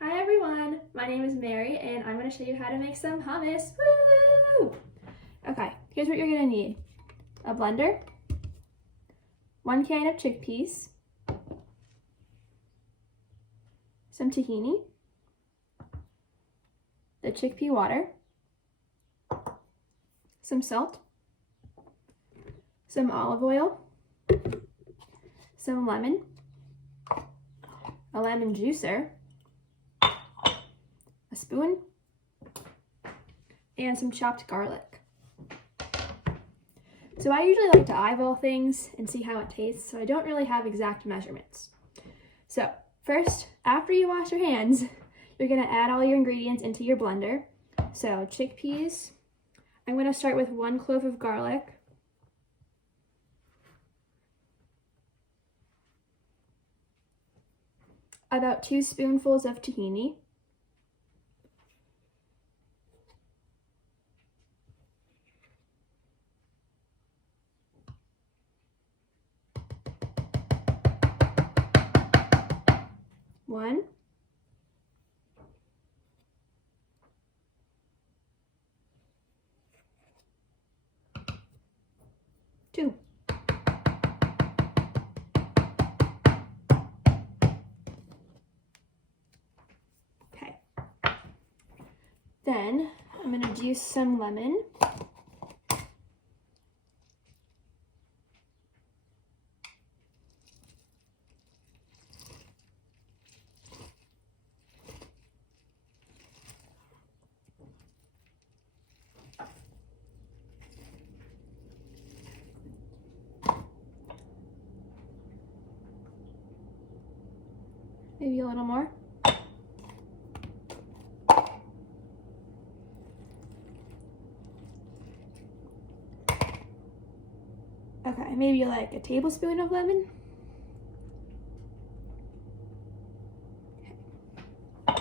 Hi everyone, my name is Mary and I'm going to show you how to make some hummus. Woo! Okay, here's what you're going to need. A blender, 1 can of chickpeas, some tahini, the chickpea water, some salt, some olive oil, some lemon, a lemon juicer, a spoon, and some chopped garlic. So I usually like to eyeball things and see how it tastes, so I don't really have exact measurements. So first, after you wash your hands, you're going to add all your ingredients into your blender. So chickpeas, I'm going to start with 1 clove of garlic, about 2 spoonfuls of tahini, one, 2. Okay. Then I'm going to juice some lemon. Maybe a little more. Okay, maybe like a tablespoon of lemon. Okay.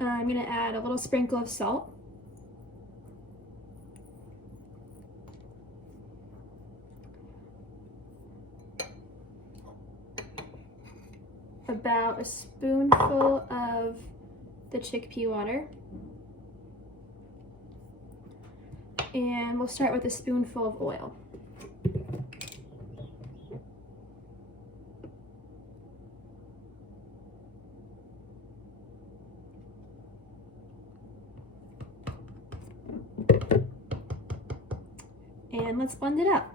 I'm going to add a little sprinkle of salt. About a spoonful of the chickpea water. And we'll start with a spoonful of oil. And let's blend it up.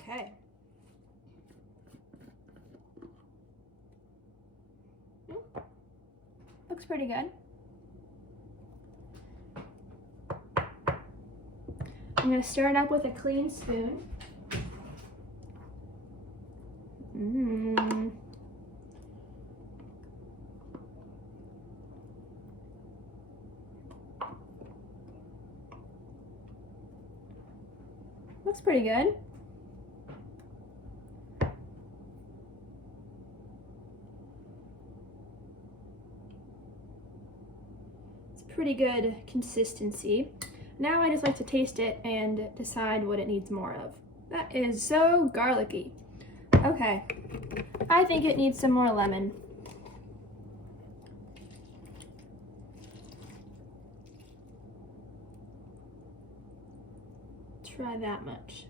Okay. Looks pretty good. I'm going to start up with a clean spoon. Looks pretty good. Pretty good consistency. Now I just like to taste it and decide what it needs more of. That is so garlicky. Okay, I think it needs some more lemon. Try that much.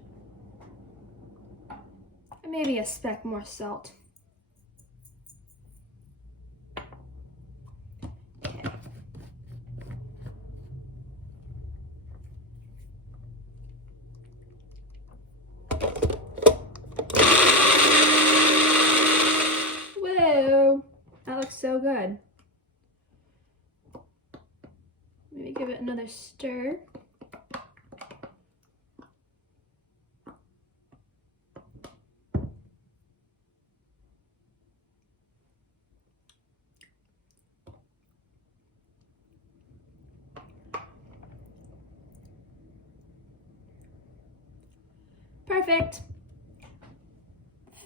And maybe a speck more salt. Whoa, that looks so good. Maybe give it another stir. Perfect.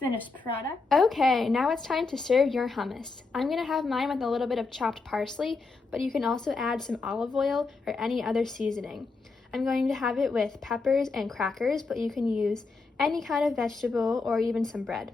Finished product. Okay, now it's time to serve your hummus. I'm gonna have mine with a little bit of chopped parsley, but you can also add some olive oil or any other seasoning. I'm going to have it with peppers and crackers, but you can use any kind of vegetable or even some bread.